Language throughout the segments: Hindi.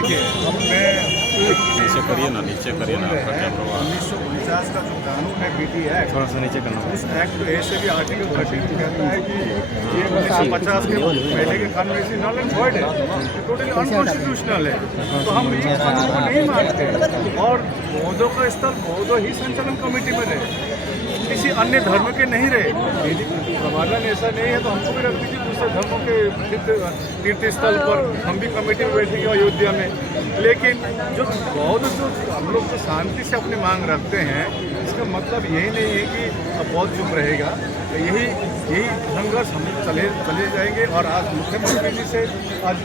देखिए, अब मैं नीचे करिए ना, नीचे करिए ना, आपका क्या प्रभाव? 1949 का जो कानून है बीटी एक्ट, थोड़ा सा नीचे करना। उस एक्ट ए से भी आर्टिकल 13 कहता है कि ये 1950 के पहले के कानून ऐसे नल एंड वॉइड है, टोटली अनकॉन्स्टिट्यूशनल है। तो हम इस कानून को नहीं मानते और बौद्धों का स्थल बौद्ध ही संचालन कमेटी में रहे, किसी अन्य धर्म के नहीं रहे। यदि प्रबंधन ऐसा नहीं है तो हमको भी रख दीजिए दूसरे धर्मों के तीर्थ स्थल पर, हम भी कमेटी में बैठेंगे अयोध्या में। लेकिन जो बौद्ध जो हम लोग जो शांति से अपनी मांग रखते हैं, इसका मतलब यही नहीं है कि बौद्ध चुप रहेगा। तो यही संघर्ष हम चले जाएंगे। और आज मुख्यमंत्री जी से आज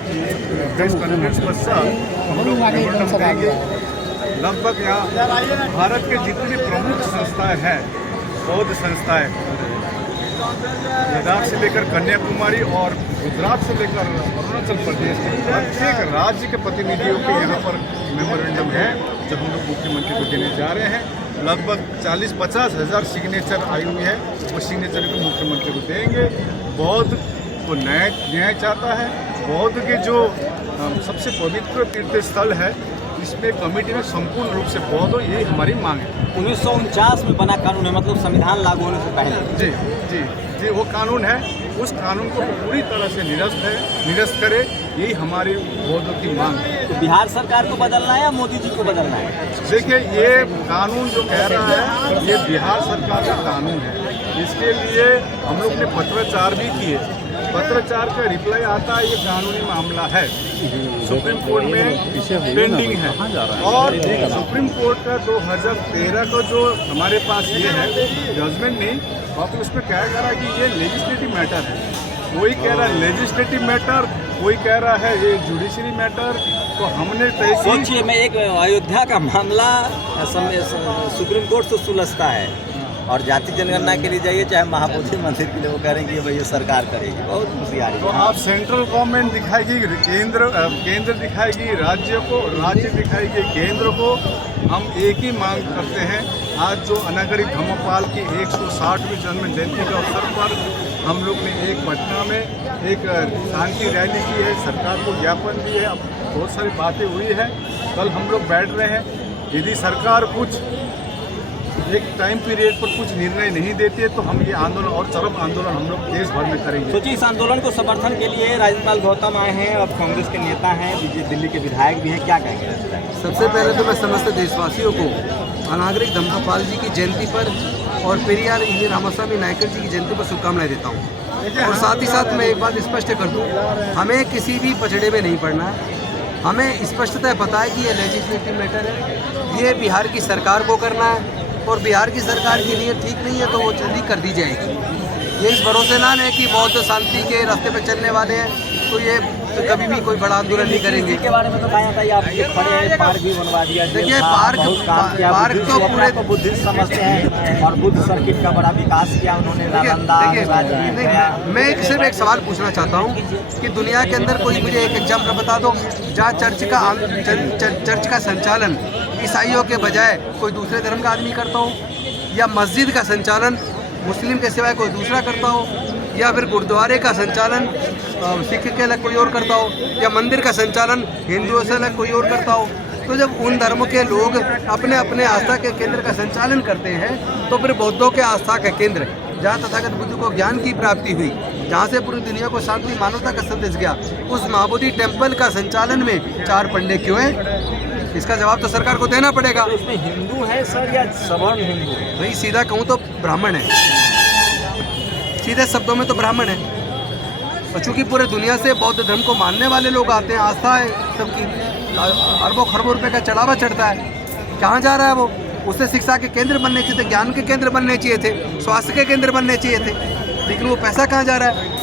प्रेस कॉन्फ्रेंस पश्चात हम लोग मेमोरेंडम देंगे। लगभग यहाँ भारत के जितनी प्रमुख संस्थाएं हैं, बौद्ध संस्थाएं, लद्दाख से लेकर कन्याकुमारी और गुजरात से लेकर अरुणाचल प्रदेश के प्रत्येक राज्य के प्रतिनिधियों के यहाँ पर मेमोरेंडम है जो हम लोग मुख्यमंत्री को देने जा रहे हैं। लगभग 40-50 हज़ार सिग्नेचर आई हुई है, वो सिग्नेचर को मुख्यमंत्री को देंगे। बौद्ध को न्याय चाहता है। बौद्ध के जो सबसे पवित्र तीर्थ स्थल है, इसमें कमेटी में संपूर्ण रूप से बौद्ध हो, यही हमारी मांग है। 1949 में बना कानून है, मतलब संविधान लागू होने से पहले। जी जी जी, वो कानून है, उस कानून को पूरी तरह से निरस्त करे, यही हमारी बौद्धों की मांग है। तो बिहार सरकार को बदलना है या मोदी जी को बदलना है? देखिए, ये कानून जो कह रहा है ये बिहार सरकार का कानून है। इसके लिए हम लोग ने पत्राचार भी किए। पत्राचार का रिप्लाई आता है ये कानूनी मामला है, सुप्रीम कोर्ट में पेंडिंग है। और सुप्रीम कोर्ट का 2013 का जो हमारे पास ये है जजमेंट नहीं, और उसमें कहा जा रहा है कि ये लेजिस्लेटिव मैटर है। कोई कह रहा है लेजिस्लेटिव मैटर, कोई कह रहा है ये जुडिशरी मैटर। तो हमने सोचिए, मैं एक अयोध्या का मामला सुप्रीम कोर्ट से सुलझता है और जाति जनगणना के लिए जाइए, चाहे महाबोधि मंदिर के लिए, वो कह रहे हैं कि भाई ये सरकार करेगी। बहुत खुशी आ रही है। तो आप सेंट्रल गवर्नमेंट दिखाएगी, केंद्र दिखाएगी राज्य को, राज्य दिखाएगी केंद्र को। हम एक ही मांग करते हैं। आज जो अनागरिक धर्मपाल की 160वीं जन्म जयंती के अवसर पर हम लोग ने एक पटना में एक शांति रैली की है, सरकार को ज्ञापन दी है, अब बहुत सारी बातें हुई है। कल हम लोग बैठ रहे हैं, यदि सरकार कुछ एक टाइम पीरियड पर कुछ निर्णय नहीं देती है तो हम ये आंदोलन और चरम आंदोलन हम लोग देश भर में करेंगे। सोचिए, इस आंदोलन को समर्थन के लिए राज्यपाल गौतम आए हैं, अब कांग्रेस के नेता हैं, दिल्ली के विधायक भी हैं, क्या कहेंगे? सबसे पहले तो मैं समस्त देशवासियों को अनागरिक धम्मपाल जी की जयंती पर और पेरियार इंजीनियर रामास्वामी नायकर जी की जयंती पर शुभकामनाएं देता हूँ। और साथ ही साथ मैं एक बात स्पष्ट कर दूँ, हमें किसी भी पचड़े में नहीं पड़ना है। हमें स्पष्टतः पता है कि ये लेजिस्लेटिव मैटर है, ये बिहार की सरकार को करना है और बिहार की सरकार की नीयत ठीक नहीं है तो वो जल्दी कर दी जाएगी। ये इस भरोसेमान है कि बहुत शांति के रास्ते पे चलने वाले हैं, तो ये कभी भी कोई बड़ा आंदोलन नहीं करेंगे। के बारे में तो बताया था, आप ये खड़े हैं, पार्क भी बनवा दिया। देखिए, पार्क तो पूरे बुद्धिस्ट समझते हैं और बुद्ध सर्किट का बड़ा विकास किया उन्होंने। मैं सिर्फ एक सवाल पूछना चाहता हूँ कि दुनिया के अंदर कोई मुझे एक एग्जाम्पल बता दो जहाँ चर्च का संचालन ईसाइयों के बजाय कोई दूसरे धर्म का आदमी करता हो, या मस्जिद का संचालन मुस्लिम के सिवाय कोई दूसरा करता हो, या फिर गुरुद्वारे का संचालन सिख के अलग कोई और करता हो, या मंदिर का संचालन हिंदुओं से अलग कोई और करता हो। तो जब उन धर्मों के लोग अपने अपने आस्था के केंद्र का संचालन करते हैं, तो फिर बौद्धों के आस्था का केंद्र जहाँ तथागत बुद्ध को ज्ञान की प्राप्ति हुई, जहाँ से पूरी दुनिया को शांति मानवता का संदेश गया, उस महाबोधि टेम्पल का संचालन में 4 पंडे क्यों हैं? इसका जवाब तो सरकार को देना पड़ेगा। तो इसमें हिंदू है सर या सवर्ण हिंदू है? भाई सीधा कहूँ तो ब्राह्मण है, सीधे शब्दों में तो ब्राह्मण है। और चूँकि पूरे दुनिया से बौद्ध धर्म को मानने वाले लोग आते हैं, आस्था है सबकी, अरबों खरबों रुपए का चढ़ावा चढ़ता है, कहाँ जा रहा है वो? उससे शिक्षा के केंद्र बनने चाहिए थे, ज्ञान के केंद्र बनने चाहिए थे, स्वास्थ्य के केंद्र बनने चाहिए थे, लेकिन वो पैसा कहाँ जा रहा है?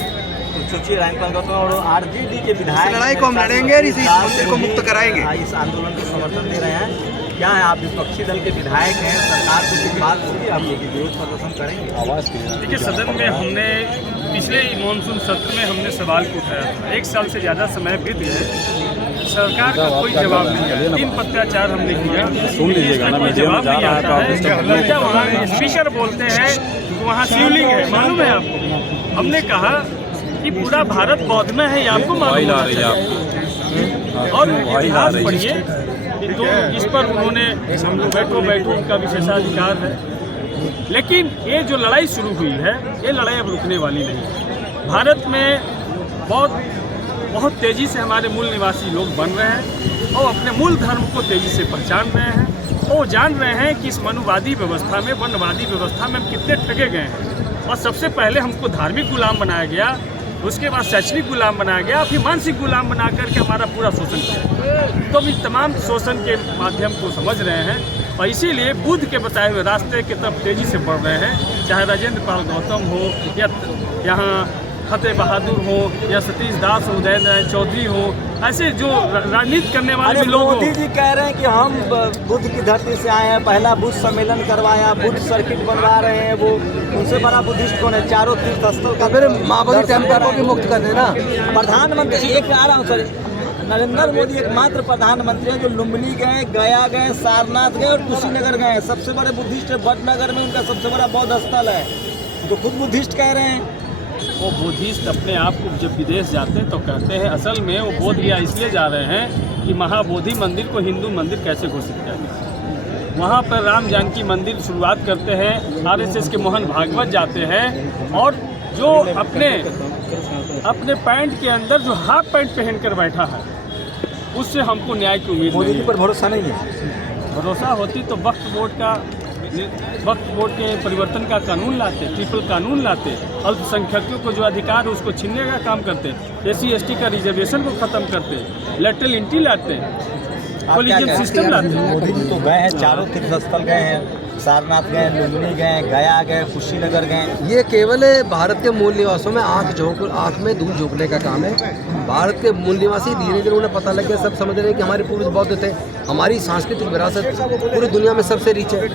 सोचिए, और आरजेडी के विधायक लड़ाई को हम लड़ेंगे, इस मंदिर को मुक्त कराएंगे। इस आंदोलन को समर्थन दे रहे हैं। क्या है, आप विपक्षी दल के विधायक हैं, सरकार से कुछ बात होगी, आप ये विरोध प्रदर्शन करेंगे? आवाज़ देखिए, सदन में हमने पिछले मानसून सत्र में हमने सवाल को उठाया था। 1 साल से ज़्यादा समय बीत गए, सरकार का कोई जवाब नहीं है। 3 पत्राचार हमने किया, कोई जवाब नहीं आता है। जब वहाँ स्पीकर बोलते हैं तो वहाँ शिवलिंग है, मालूम है आपको? हमने कहा कि पूरा भारत बौद्ध में है, ये आपको मालूम है। और इतिहास पढ़िए, तो इस पर उन्होंने बैठो उनका विशेषाधिकार है। लेकिन ये जो लड़ाई शुरू हुई है, ये लड़ाई अब रुकने वाली नहीं है। भारत में बहुत तेज़ी से हमारे मूल निवासी लोग बन रहे हैं और अपने मूल धर्म को तेज़ी से पहचान रहे हैं। वो जान रहे हैं कि इस मनुवादी व्यवस्था में, वर्णवादी व्यवस्था में हम कितने ठगे गए हैं। और सबसे पहले हमको धार्मिक गुलाम बनाया गया, उसके बाद शैक्षणिक गुलाम बनाया गया, फिर मानसिक गुलाम बना करके हमारा पूरा शोषण किया। तो हम तमाम शोषण के माध्यम को समझ रहे हैं और इसीलिए बुद्ध के बताए हुए रास्ते की तरफ तेज़ी से बढ़ रहे हैं। चाहे राजेंद्र पाल गौतम हो, या यहाँ फतेह बहादुर हो, या सतीश दास हो, उदय नारायण चौधरी हो, ऐसे जो राजनीति करने वाले लोग। मोदी जी कह रहे हैं कि हम बुद्ध की धरती से आए हैं, पहला बुद्ध सम्मेलन करवाया, बुद्ध सर्किट बनवा रहे हैं। वो उनसे बड़ा बुद्धिस्ट कौन है? चारों तीर्थ स्थल का फिर महाबोधि टेम्पल को भी मुक्त कर देना। प्रधानमंत्री एक आ रहा हूँ सर, नरेंद्र मोदी एकमात्र प्रधानमंत्री हैं जो लुम्बिनी गए, गया गए, सारनाथ गए और कुशीनगर गए। सबसे बड़े बुद्धिस्ट है, भटनगर में उनका सबसे बड़ा बौद्ध स्थल है, तो खुद बुद्धिस्ट कह रहे हैं। वो बुद्धिस्ट अपने आप को जब विदेश जाते हैं तो कहते हैं, असल में वो बोध गया इसलिए जा रहे हैं कि महाबोधि मंदिर को हिंदू मंदिर कैसे घोषित किया जाए। वहाँ पर राम जानकी मंदिर शुरुआत करते हैं, आरएसएस के मोहन भागवत जाते हैं और जो अपने पैंट के अंदर जो हाफ पैंट पहनकर बैठा है, उससे हमको न्याय की उम्मीद मोदी नहीं जी है। पर भरोसा नहीं है। भरोसा होती तो वक्फ बोर्ड के परिवर्तन का कानून लाते, ट्रिपल कानून लाते, अल्पसंख्यकों को जो अधिकार है उसको छीनने का काम करते, SC/ST का रिजर्वेशन को खत्म करते, लेटरल एंट्री लाते, कोलिजन सिस्टम लाते। मोदी जी तो गए हैं, चारों तीर्थ स्थल गए हैं, सारनाथ गए, लुम्बिनी गए, गया गए, कुशीनगर गए। ये केवल भारत के मूल निवासों में आँख में धूल झोंकने का काम है। भारत के मूल निवासी धीरे धीरे उन्हें पता लग गया, सब समझ रहे हैं कि हमारे पूर्वज बौद्ध थे, हमारी सांस्कृतिक विरासत पूरी दुनिया में सबसे रिच है।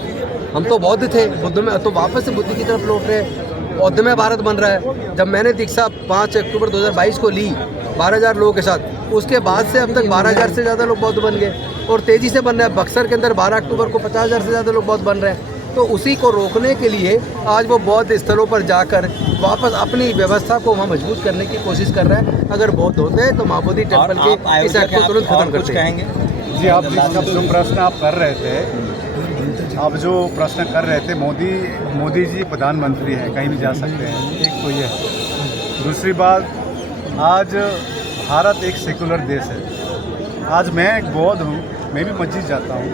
हम तो बौद्ध थे, बुद्ध में तो वापस से बुद्ध की तरफ लौट रहे हैं। बौद्ध में भारत बन रहा है। जब मैंने दीक्षा 5 अक्टूबर 2022 को ली 12,000 लोगों के साथ, उसके बाद से अब तक 12,000 से ज़्यादा लोग बौद्ध बन गए और तेज़ी से बन रहे हैं। बक्सर के अंदर 12 अक्टूबर को 50,000 से ज़्यादा लोग बौद्ध बन रहे हैं। तो उसी को रोकने के लिए आज वो बौद्ध स्थलों पर जाकर वापस अपनी व्यवस्था को वहाँ मजबूत करने की कोशिश कर रहा है। अगर बौद्ध होते हैं तो महाबोधि टेम्पल के इस एक्ट को तुरंत खत्म करते हैं। जी, आप जो प्रश्न आप कर रहे थे, आप जो प्रश्न कर रहे थे, मोदी जी प्रधानमंत्री हैं, कहीं भी जा सकते हैं, एक तो ये है। दूसरी बात, आज भारत एक सेकुलर देश है। आज मैं एक बौद्ध हूँ, मैं भी मस्जिद जाता हूँ,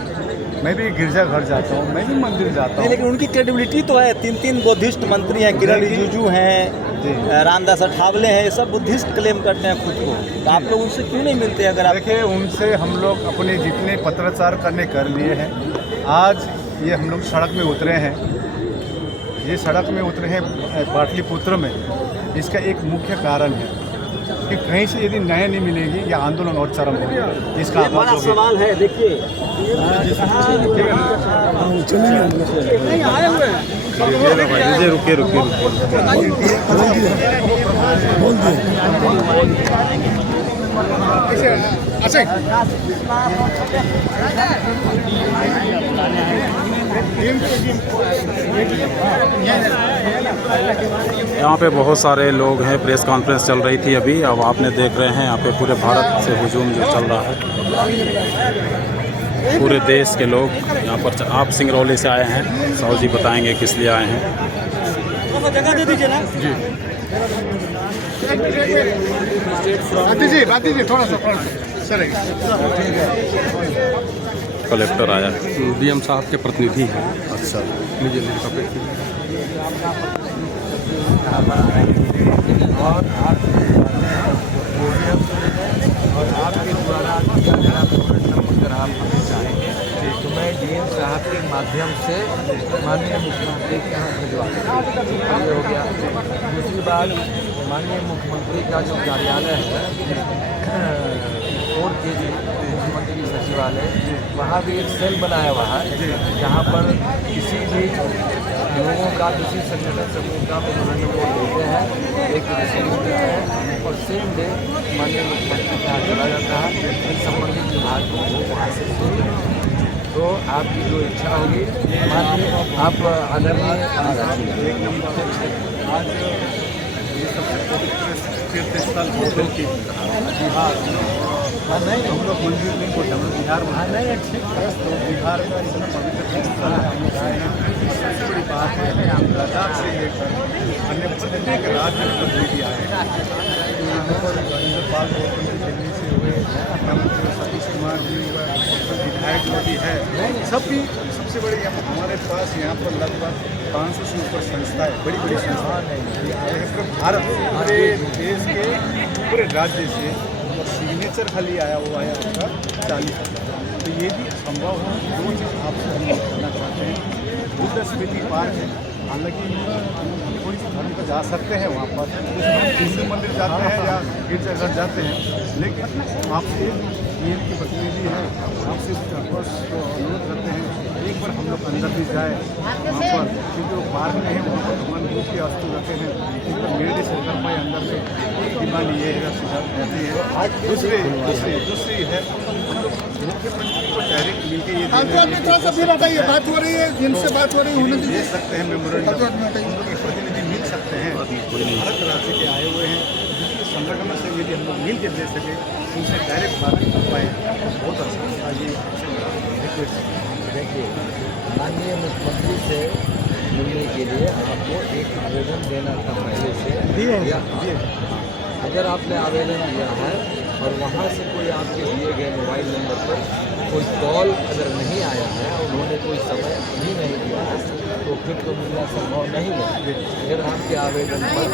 मैं भी गिरजाघर जाता हूँ, मैं भी मंदिर जाता हूँ। लेकिन उनकी क्रेडिबिलिटी तो है, 3 बुद्धिस्ट मंत्री हैं, किरण रिजिजू हैं, रामदास अठावले हैं, ये सब बुद्धिस्ट क्लेम करते हैं खुद को। तो आप लोग उनसे क्यों नहीं मिलते? अगर आप देखिए, उनसे हम लोग अपने जितने पत्राचार करने कर लिए हैं, आज ये हम लोग सड़क में उतरे हैं। ये सड़क में उतरे हैं पाटलिपुत्र में। इसका एक मुख्य कारण है कि कहीं से यदि न्याय नहीं मिलेगी या आंदोलन और चरम होगा। इसका ये बड़ा सवाल है। देखिए, रुकिए। यहाँ पे बहुत सारे लोग हैं, प्रेस कॉन्फ्रेंस चल रही थी अभी। अब आपने देख रहे हैं यहाँ पे पूरे भारत से हुजूम जो चल रहा है, पूरे देश के लोग यहाँ पर। आप सिंगरौली से आए हैं, साहू जी बताएंगे किस लिए आए हैं। जगह दे दीजिए ना जी, बात दीजिए थोड़ा सा सर। कलेक्टर आया है, DM साहब के प्रतिनिधि हैं। अच्छा, मुझे और आपके द्वारा अगर आप हमें चाहेंगे तो मैं DM साहब के माध्यम से माननीय मुख्यमंत्री के यहाँ भिजवा ये हो गया। दूसरी बात, माननीय मुख्यमंत्री का जो कार्यालय है और के मुख्यमंत्री सचिवालय, वहाँ भी एक सेल बनाया हुआ है जहाँ पर किसी भी लोगों का, किसी संगठन समूह का उन्होंने वो देते हैं, एक रिसीव देते हैं और सेम डे माननीय मुख्यमंत्री के यहाँ चला जाता है। संबंधित विभाग को वो वहाँ से सुन लेते हैं। तो आपकी जो इच्छा होगी, माननीय आप आदरणीय आज ये सबसे पवित्र तीर्थ स्थल बौद्धों की, हम लोग मंदिर नहीं बोलते, हम लोग बिहार में तो बिहार का इतना पवित्र स्थल है, हम लोग आए हैं। सबसे बड़ी बात है लद्दाख से लेकर अन्य प्रत्येक राज्य में भी आए हैं। यहाँ पर इंद्रपाल गौतम जी दिल्ली से हुए, सतीश कुमार जी हुए, विधायक मोदी है, सबकी सबसे बड़ी हमारे पास यहाँ पर लगभग 500 से ऊपर संस्थाएं, बड़ी बड़ी संस्थाएं पूरे भारत पूरे देश के पूरे राज्य से, और सिग्नेचर खाली आया वो आया आपका 40,000। तो ये भी संभव है। दो चीज़ आपसे हम करना चाहते हैं, बुद्ध स्मृति पार्क है, हालांकि कोई धर्म का जा सकते हैं वहाँ पर, हिंदू मंदिर जाते हैं या गिरजाघर जाते हैं, लेकिन आपसे पीएम की प्रतिनिधि है, आपसे बस तो अनुरोध करते हैं एक बार हम लोग अंदर भी जाए वहाँ पर, क्योंकि वो पार्क में है, वहाँ पर भगवान बुद्ध की अस्तु रखे हैं, उनका मेरे से कर पाए अंदर में। एक डिमांड ये है, रहती है। दूसरी है हम लोग मुख्यमंत्री को डायरेक्ट मिलकर ये बताइए, बात हो रही है, जिनसे बात हो रही है उन्हें दे सकते हैं मेमोरेंडम, हम लोग के प्रतिनिधि मिल सकते हैं, भारत राज्य के आए हुए हैं, जिसके संगठनों से यदि हम लोग मिल के दे सके, उनसे डायरेक्ट बात कर पाए, बहुत अच्छा होगा। ये रिक्वेस्ट देखिए, माननीय मुख्यमंत्री से मिलने के लिए आपको एक आवेदन देना था पहले से, या अगर आपने आवेदन दिया है और वहाँ से कोई आपके दिए गए मोबाइल नंबर पर कोई कॉल अगर नहीं आया है, उन्होंने कोई समय अभी नहीं दिया है, तो फिर तो मिलना संभव नहीं है। अगर आपके आवेदन पर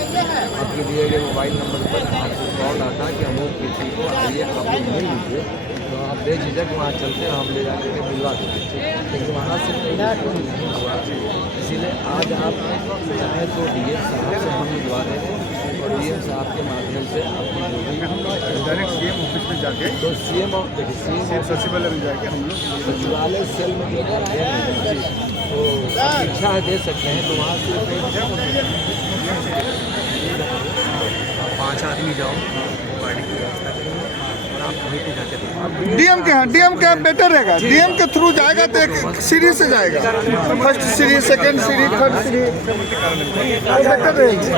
आपके दिए गए मोबाइल नंबर पर आपको कॉल आता कि अमूक किसी को आइए आप लोग मिल लीजिए, तो आप बेझिझक वहाँ चलते हैं, हम ले जाकर के मिलवा देते, लेकिन वहाँ से मिलना कोई नहीं हुआ। इसीलिए आज आप चाहे तो डीएम साहब से हम मिलवा रहे हैं, और डीएम साहब के माध्यम से आपकी जो भी हम लोग डायरेक्ट सीएम ऑफिस में जाके, तो सीएम सचिवालय में जाके हम लोग सचिवालय सेल में जो तो इच्छा दे सकते हैं, तो वहाँ से 5 आदमी जाओ, गाड़ी की व्यवस्था करेंगे और आप वहीं पे जाके डीएम के यहाँ बेटर रहेगा, डीएम के थ्रू जाएगा तो एक सीढ़ी से जाएगा, फर्स्ट सीढ़ी, सेकंड सीढ़ी, थर्ड सीढ़ी, बेटर रहेगी।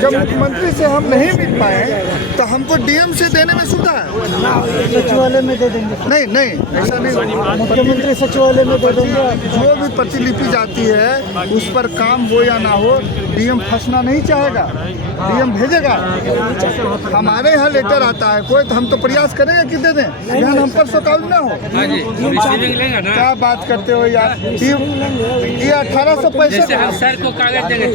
जब मुख्यमंत्री से हम नहीं मिल पाए तो हमको डीएम से देने में सुविधा है, सचिवालय में दे देंगे। नहीं ऐसा नहीं, मुख्यमंत्री सचिवालय में दे देंगे। जो भी प्रतिलिपि जाती है उस पर काम हो या ना हो, डीएम फंसना नहीं चाहेगा, डीएम भेजेगा। हमारे यहाँ लेटर आता है कोई, तो हम तो प्रयास करेंगे कि दे दें, ध्यान हम पर सकाल ना हो। क्या बात करते हो यार, ये 1865 सर को कागज देंगे,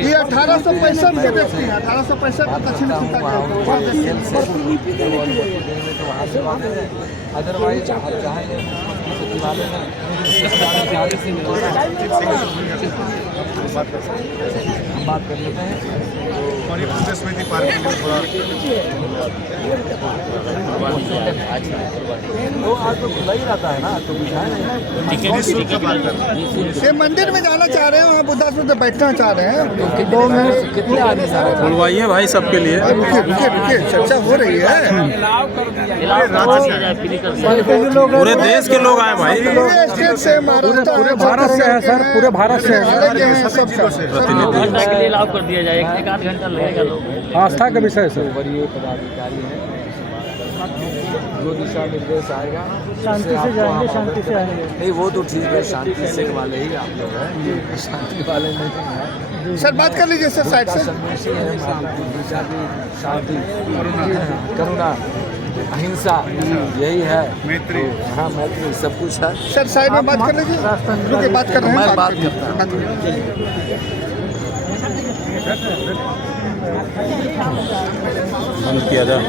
ये 1865 के व्यक्ति हैं, 1865 दक्षिण अफ्रीका के। अदरवाइज आप चाहेंगे सचिवालय में बात कर लेते हैं, और ये बुद्ध स्मृति पार्क में थोड़ा वो आज तो खुला ही रहता है ना, तो बुझाए नहीं। ये मंदिर में जाना चाह रहे हैं, वहाँ बुद्धा स्मृति बैठना चाह रहे हैं, तो कितने आदमी सारे खुलवाइए भाई सबके लिए। रुकिए, चर्चा हो रही है। पूरे देश के लोग आए भाई, पूरे स्टेट से, महाराष्ट्र, पूरे भारत से है सर, पूरे भारत से है, सब जिलों से। घंटा के लिए लाभ कर दिया जाए, 1 आध घंटा लगेगा लोग। आस्था का विषय सर। वरीय पदाधिकारी हैं, जो दिशा निर्देश आएगा शांति से जाएंगे, शांति से आएंगे। नहीं, वो तो ठीक है, शांति से वाले ही आप लोग हैं, शांति वाले नहीं हैं। सर बात कर लीजिए सर साइड से। सन्यासी है, दिशा की शांति, करुणा, अहिंसा, यही है मैत्री। हाँ, मैत्री सब कुछ है। सर साइड में बात कर लीजिए, रुकिए, बात कर रहे हैं। मैं बात करता हूँ। बंद किया जाए।